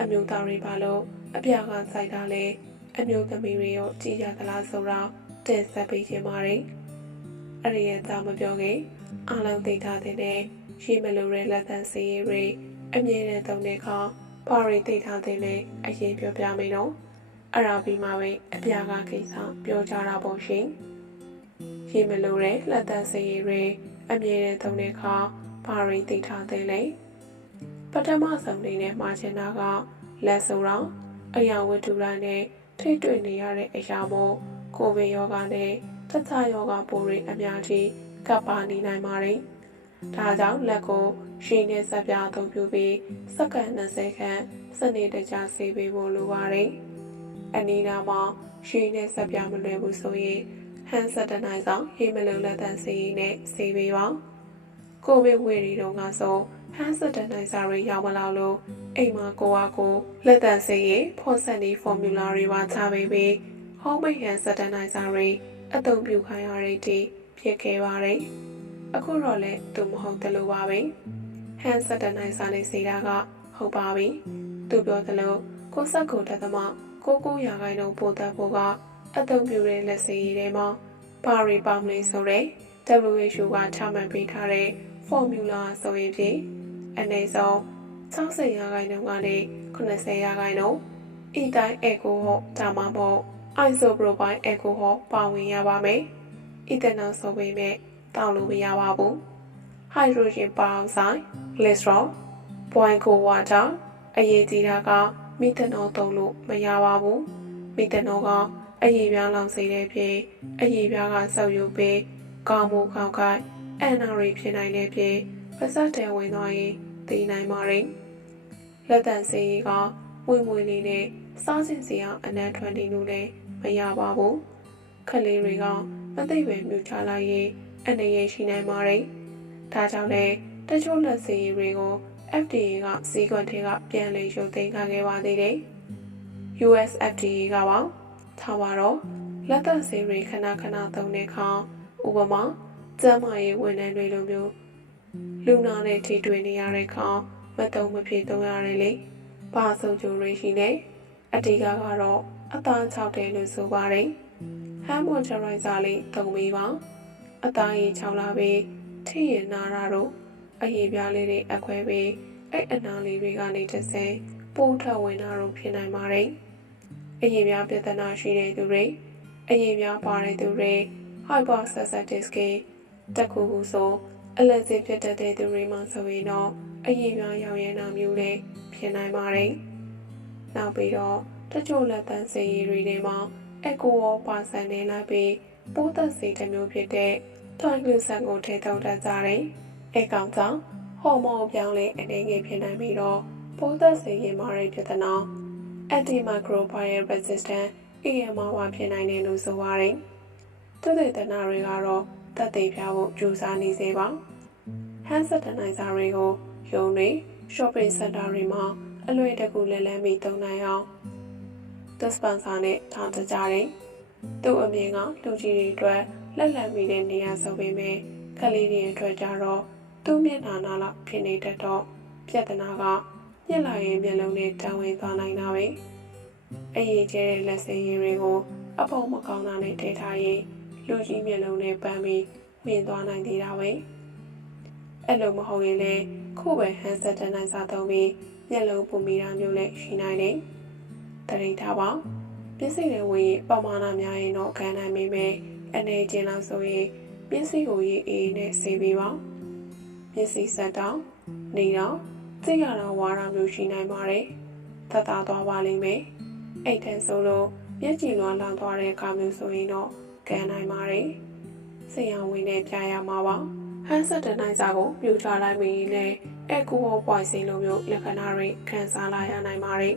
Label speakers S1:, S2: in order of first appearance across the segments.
S1: အမျိုးသားတွေပါလို့အပြာကစိုက်တာလဲအမျိုးသမီးတွေရောကြည်ရသလားဆိုတော့တင်ဆက်ပေးခြင်းပါတယ်အဲ့ဒီရဲ့သားမပြောခင်အားလုံးသိထားတဲ့ရှိမလို့တဲ့လက်သံစီရီတွေအမြဲတမ်းသုံးတဲ့အခါပါရီသိထားတဲ့လဲအရင်ပြောပြမယ်နော်အဲ့ဒါပြီးမှပဲအပြာကကိစ္စပြောကြတာပေါ့ရှင်ရှိမလို့တဲ့လက်သံစီရီတွေအမြဲတမ်းသုံးတဲ့အခါပါရီသိထားတဲ့လဲ ပထမဆုံးအနေနဲ့မှာချင်တာကလက်ဆိုတော့အရာဝတ္ထုတိုင်းနဲ့ထိတွေ့နေရတဲ့အရာမို့ကိုဗစ်ရောဂါနဲ့တခြားရောဂါပိုးတွေအများကြီးကပ်ပါနေနိုင်ပါတယ်။ဒါကြောင့်လက်ကိုရှင်နဲ့ဆက်ပြအသုံးပြုပြီးစက္ကန့်20ခန့်စနေတကြဆေးပေးဖို့လိုပါတယ်။အနီးနားမှာရှင်နဲ့ဆက်ပြမလွယ်ဘူးဆိုရင်ဟန်ဆက်တနိုင်ဆောင်ဟေးမလုံလက်တန်စီနဲ့ဆေးပေးပါ။ကိုဗစ်ဝေရီတုန်းကဆို ဟန်ဆက်တနိုင်စာတွေရောက်မလာလို့အိမ်မှာကိုအားကိုလက်တန်စီရဲ့ဖော်ဆက်နီဖော်မြူလာတွေပါချပေးပြီးဟောမိတ်ဟန်ဆက်တနိုင်စာတွေအသုံးပြုခိုင်းရတဲ့တီဖြစ်ခဲ့ပါတယ်။အခုတော့လည်းသူမဟုတ်တယ်လို့ပါပဲ။ဟန်ဆက်တနိုင်စာလေးစီတာကဟုတ်ပါပြီ။သူပြောသလိုကိုဆက်ကိုတက်သမကိုကိုရာခိုင်နှုန်းပို့သက်ဖို့ကအသုံးပြုတဲ့လက်စီရည်တွေမှာပါရီပေါင်လေးဆိုတဲ့ WHO ကချမှတ်ပေးထားတဲ့ formula ဆိုရင်ဖြင့် အနည်းဆုံး60ရာခိုင်နှုန်းကနေ90ရာခိုင်နှုန်းအီတိုင်းအက်ကိုဟောဒါမှမဟုတ် isopropyl alcohol ပါဝင်ရပါမယ်။အီသနုလ်ဆိုပေမဲ့တောက်လို့မရပါဘူး။ hydrogen peroxide, glycerol, boil cold water အရေးကြီးတာကမီသနိုသုံးလို့မရပါဘူး။မီသနိုကအရေးပြားလောင်စေတဲ့ဖြင့်အရေးပြားကဆောက်ယူပြီးကောင်းမှုကောင်းကိုက်အန်နာရီဖြစ်နိုင်တဲ့ဖြင့်ပါစတ်တဲဝင်သွားရင် သိနိုင်ပါတယ်။လက်တန်စေးကဝင်းဝင်းလေးနဲ့စားစင်စရာအနံ့ထွက်နေလို့လည်းမရပါဘူး။ခလေးတွေကမသိပဲမြူချလိုက်ရင်အနေရရှိနိုင်ပါတယ်။ဒါကြောင့်လည်းတချို့လက်စေးတွေကို FDA ကစီကွန်ထဲကပြန်လည်ရုပ်သိမ်းခဲ့ပါသေးတယ်။ US FDA ကပါထားပါတော့လက်သက်စေးတွေခဏခဏသုံးတဲ့အခါဥပမာကျန်းမာရေးဝန်ထမ်းတွေလိုမျိုး လူနာနဲ့ထိတွေ့နေရတဲ့အခါမတုံမဖြစ်သုံးရတယ်လေ။ဘာဆုံးကျိုးတွေရှိနေအတိကကတော့အသား၆တယ်လို့ဆိုပါတယ်။ဟမ်မိုချရိုက်ဇာလေးသုံးပေးပါ။အသားကြီး၆လာပြီးထိရင်နာတာတော့အရေးပြားလေးတွေအခွဲပြီးအဲ့အနာလေးတွေကနေတစ်ဆယ်ပိုးထွက်ဝင်တာတော့ဖြစ်နိုင်ပါတယ်။အရေးပြားပြဿနာရှိတဲ့သူတွေအရေးပြားပါတဲ့သူတွေ hypersensitive ကတက်ခုခုဆို အလက်စစ်ဖြစ်တတ်တဲ့သူတွေမှဆိုရင်တော့အရေးပြားရောက်ရမ်းတာမျိုးလည်းဖြစ်နိုင်ပါတယ်။နောက်ပြီးတော့တချို့လက်သန်းစေရည်တွေထဲမှာအက်ကိုဝပါဆန်နေလိုက်ပြီးပိုးသက်စေတစ်မျိုးဖြစ်တဲ့တိုင်ဂလူဆန်ကိုထည့်ထုတ်တတ်ကြတယ်။အဲကောင်ကြောင့်ဟော်မုန်းအပြောင်းလဲအနေငယ်ဖြစ်နိုင်ပြီးတော့ပိုးသက်စေရင်မာရိပြဿနာ antimicrobial resistant AMR ဝဖြစ်နိုင်တယ်လို့ဆိုပါတယ်။သူတွေတနာတွေကတော့ တက်သိပြဖို့ကြိုးစားနေစေပါ။ဟန်ဆက်တနိုင်စာတွေကိုရုံတွေ shopping center တွေမှာအလွယ်တကူလဲလန်းပြီးသုံးနိုင်အောင်ဒစ်ပန်ဆာနဲ့ထားကြကြတယ်။သူ့အမြင်ကလူကြီးတွေအတွက်လက်လံမိတဲ့နေရာဆိုပေမဲ့ကလေးတွေအတွက်ကြတော့သူ့မျက်နှာနာလောက်ဖြစ်နေတတ်တော့ပြဿနာကညက်လာရဲ့မျက်လုံးနဲ့တောင်းဝင်သွားနိုင်တာပဲ။အရေးကျတဲ့လက်စရည်တွေကိုအပေါ်မကောင်းတာနဲ့ထိထားရင် လူကြီးမျက်လုံးနဲ့ပန်းပြီးမြင်သွားနိုင်သေးတာပဲ။အဲ့လိုမဟုတ်ရင်လည်းခုပဲဟန်ဆက်တန်းနိုင်စားသုံးပြီးမျက်လုံးပူမိတာမျိုးလည်းရှိနိုင်တယ်။တရိထားပါပစ္စည်းတွေဝင်ရင်ပမာဏများရင်တော့ခံနိုင်မိမယ်အနေချင်းလောက်ဆိုရင်ပစ္စည်းကိုရေးအေးနဲ့ဆေးပေးပါပစ္စည်းဆက်တောင်းနေတော့သိရတော့ဝါရမျိုးရှိနိုင်ပါတယ်သတ်သားသွားပါလိမ့်မယ်အိတ်ထန်ဆိုလို့မျက်ကြည်လွှမ်းလောင်သွားတဲ့အခါမျိုးဆိုရင်တော့ ခံနိုင်ပါတယ်စိတ်အောင်ဝင်နဲ့ပြရမှာပါဟန်ဆက်တနိုင်စာကိုမြူချလိုက်ပြီးလည်းအကူဟောပွိုင်စင်လိုမျိုးလက္ခဏာတွေခံစားလာရနိုင်ပါတယ်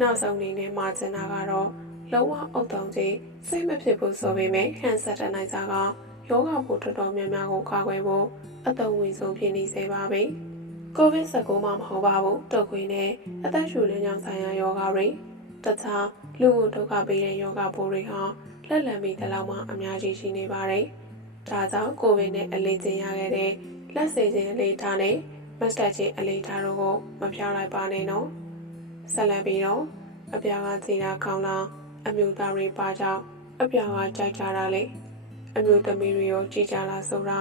S1: နောက်ဆုံးအနေနဲ့မှာချင်တာကတော့လုံးဝအုတ်တုံကြီးစိတ်မဖြစ်ဘူးဆိုပေမဲ့ဟန်ဆက်တနိုင်စာကယောဂပိုးတော်တော်များများကိုကာကွယ်ဖို့အသုံးဝင်ဆုံးဖြစ်နေစေပါပြီ။ COVID-19 မှမဟုတ်ပါဘူးတုတ်ခွေနဲ့အသက်ရှူလင်းကြောင်ဆိုင်ရာယောဂတွေတခြားလူမှုဒုက္ခပေးတဲ့ယောဂပိုးတွေဟာ လက်လံမီတလောက်မှအများကြီးရှိနေပါတယ်။ဒါကြောင့်ကိုဗစ်နဲ့အလေးကျင်ရခဲ့တဲ့လက်စေခြင်းအလေးထားနဲ့မတ်စတာချင်းအလေးထားတို့ကိုမဖြောင်းလိုက်ပါနဲ့နော်။ဆက်လက်ပြီးတော့အပြာကကြည်တာကောင်းလားအမျိုးသားတွေပါကြောင့်အပြာကကြိုက်ကြတာလေအမျိုးသမီးတွေရောကြည်ကြလားဆိုတာ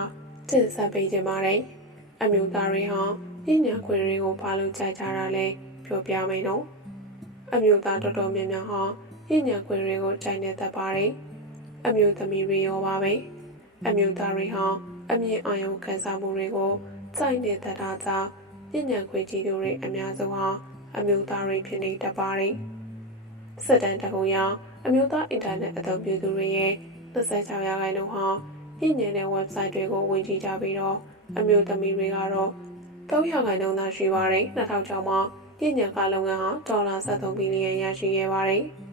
S1: တင်ဆက်ပေးကြပါမယ်။အမျိုးသားတွေဟာပညာခွင့်တွေကိုပါလို့ကြိုက်ကြတာလဲပြောပြမယ်နော်။အမျိုးသားတော်တော်များများဟာပ ညာခွင့်တွေကိုကြိုက်နေတတ်ပါတယ်။အမျိုးသမီးတွေရောပါပဲ။အမျိုးသားတွေဟာအမြင့်အာရုံခံစားမှုတွေကိုစိုက်နေတတ်တာကြောင့်ပညာခွင့်ကြီးသူတွေအများဆုံးဟာအမျိုးသားတွေဖြစ်နေတတ်ပါတယ်။စစ်တမ်းတကူရောအမျိုးသားအင်တာနက်အသုံးပြုသူတွေရဲ့26ရာခိုင်နှုန်းဟာပြည့်ညင်တဲ့ website တွေကိုဝင်ကြည့်ကြပြီးတော့အမျိုးသမီးတွေကတော့3ရာခိုင်နှုန်းသာရှိပါတယ်2006မှာပြည့်ညင်ကလုပ်ငန်းဟာဒေါ်လာ73ဘီလီယံရရှိခဲ့ပါတယ်။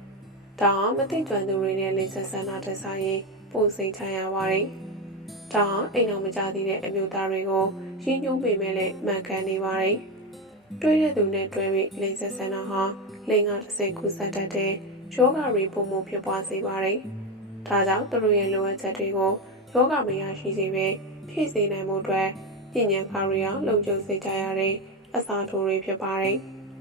S1: ဒါဟာမသိကြွသူတွေနဲ့လိမ့်ဆက်ဆန္ဒတက်ဆိုင်ရင်ပိုစိတ်ချရပါတယ်။ဒါဟာအိမ်တော်မကြသေးတဲ့အမျိုးသားတွေကိုရင်းညွှန်းပေမဲ့လည်းမှန်ကန်နေပါတယ်။တွေးတဲ့သူနဲ့တွဲပြီးလိမ့်ဆက်ဆန္ဒဟာလိင်္ဂတစ်စိတ်ကူးစက်တတ်တဲ့ယောဂတွေပုံမှုဖြစ်ပွားစေပါတယ်။ဒါကြောင့်သူတို့ရဲ့လိုအပ်ချက်တွေကိုယောဂမရရှိစေပဲဖြည့်ဆည်းနိုင်မှုအတွက်ပညာကာရီယာလုံခြုံစေကြရတဲ့အစားထိုးတွေဖြစ်ပါတယ်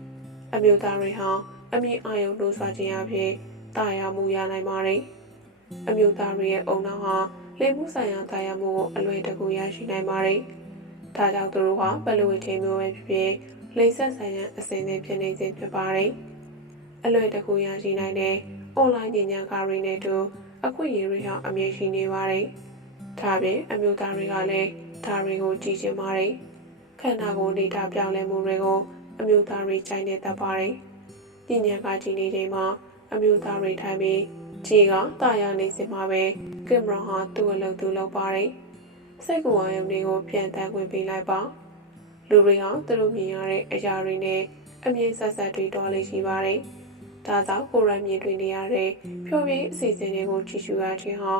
S1: ။အမျိုးသားတွေဟာအမြင့်အာရုံလို့ဆိုခြင်းအဖြစ် တာယာမှုရနိုင်ပါတယ်။အမျိုးသားတွေရဲ့အုံနောက်ဟာလိမ်မှုဆိုင်ရာတာယာမှုကိုအလွယ်တကူရရှိနိုင်ပါတယ်။ဒါကြောင့်သူတို့ဟာဘလူဝတီမျိုးပဲဖြစ်ဖြစ်လိမ်ဆက်ဆိုင်ရာအစဉ်နဲ့ဖြစ်နေခြင်းဖြစ်ပါတယ်။အလွယ်တကူရရှိနိုင်တဲ့ online ဉာဏ်ကားတွေနဲ့တူအခွင့်အရေးတွေဟာအမြဲရှိနေပါတယ်။ဒါပြင်အမျိုးသားတွေကလည်းဒါတွေကိုကြည်ကျင်ပါတယ်။ခန္ဓာကိုယ်နေတာပြောင်းလဲမှုတွေကိုအမျိုးသားတွေကြိုက်နေတတ်ပါတယ်။ဉာဏ်ကကြည်နေချိန်မှာ အမျိုးသားတွေထိုင်ပြီးခြေကတာယာနေစမှာပဲကင်မရာဟာသူ့အလုပ်သူလုပ်ပါတယ်။စိတ်ကူအယုံတွေကိုပြန်တန်းခွင့်ပေးလိုက်ပါ။လူတွေဟာသူတို့မြင်ရတဲ့အရာတွေနဲ့အမြင်ဆက်ဆက်တွေတော်လေးရှိပါတယ်။ဒါကြောင့်ကိုရမြင်တွေ့နေရတဲ့ဖြောပြင်းအစီအစဉ်တွေကိုကြည့်ရှုရခြင်းဟာ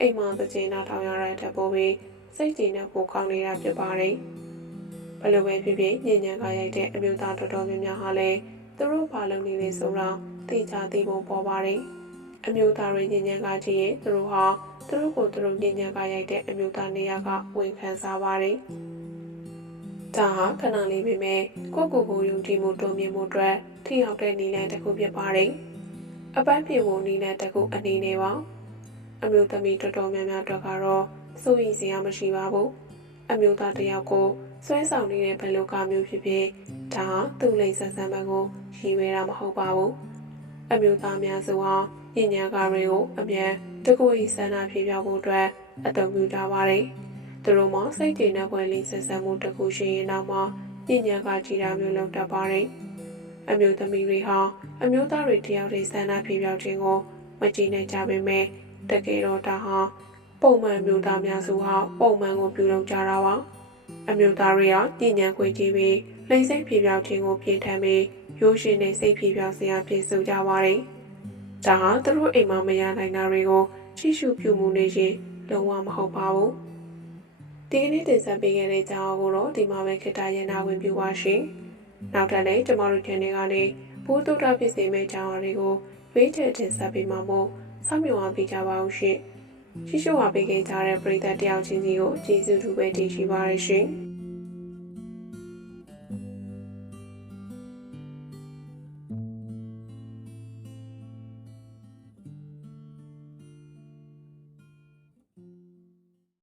S1: အိမ်မှာသခြင်းနာထောင်ရတဲ့တက်ပေါ်ပြီးစိတ်ကြည်နဲ့ပိုကောင်းနေတာဖြစ်ပါတယ်။ဘယ်လိုပဲဖြစ်ဖြစ်ညဉ့်ညံကရိုက်တဲ့အမျိုးသားတော်တော်များများဟာလည်းသူတို့ဘာလုပ်နေလဲဆိုတော့ သိချသိဖို့ပေါ်ပါတယ်။အမျိုးသားတွေညဉ့်ညံကကြည့်ရင်သူတို့ဟာသူတို့ကိုသူတို့ညဉ့်ညံကရိုက်တဲ့အမျိုးသားနေရာကဝန်ခံစားပါတယ်။ဒါဟာခဏလေးပဲမဲ့ကိုယ့်ကိုယ်ကိုယုံကြည်မှုတိုးမြင့်မှုအတွက်ထိရောက်တဲ့နည်းလမ်းတစ်ခုဖြစ်ပါတယ်။အပန်းပြေဖို့နည်းလမ်းတစ်ခုအနေနဲ့ပါအမျိုးသမီးတော်တော်များများအတွက်ကတော့စိုးရိမ်စရာမရှိပါဘူး။အမျိုးသားတစ်ယောက်ကိုဆွဲဆောင်နေတဲ့ဘယ်လိုကမျိုးဖြစ်ဖြစ်ဒါဟာသူ့လိမ့်ဆက်ဆံမှန်ကိုရည်ရွယ်တာမဟုတ်ပါဘူး။ အမျိုးသားများဆိုဟာညဉ့်ညံကားတွေကိုအမြန်တကူဤဆန္ဒဖြေပြောင်းဖို့အတွက်အသုံးပြုကြပါတယ်။သူတို့မှစိတ်ကြည်တဲ့ပွဲလေးဆက်ဆံမှုတစ်ခုရှိရင်တော့မှညဉ့်ညံကားကြည်တာမျိုးလုပ်တတ်ပါတယ်။အမျိုးသမီးတွေဟာအမျိုးသားတွေတယောက်တည်းဆန္ဒဖြေပြောင်းခြင်းကိုမကြည်နိုင်ကြပေမဲ့တကယ်တော့ဒါဟာပုံမှန်မျိုးသားများစုဟာပုံမှန်ကိုပြုလုပ်ကြတာပါအမျိုးသားတွေကညဉ့်ညံခွေကြည့်ပြီးလိမ့်စိတ်ဖြေပြောင်းခြင်းကိုပြင်ထန်ပြီး ရိုးရှင်နဲ့စိတ်ဖြေပြောင်းစရာပြင်ဆင်ကြပါတယ်ဒါဟာသူတို့အိမ်မှာမရနိုင်တာတွေကိုချိရှုပြုမှုနေရင်လုံးဝမဟုတ်ပါဘူးဒီကနေ့တင်ဆက်ပေးခဲ့တဲ့ကြောင်းကိုတော့ဒီမှာပဲခေတ္တရနာဝင်ပြပါရှင်နောက်ထပ်လည်းကျမတို့ channel ကနေဘိုးတုဒ္ဒဖြစ်စေမယ့်ကြောင်းတွေကိုရွေးချယ်တင်ဆက်ပေးမှာမို့စောင့်မျှော်အားပေးကြပါဦးရှင်ရှိရှိဝါပေးခဲ့ကြတဲ့ပရိသတ်တယောက်ချင်းစီကိုကျေးဇူးတူပဲတင်ရှိပါရရှင်။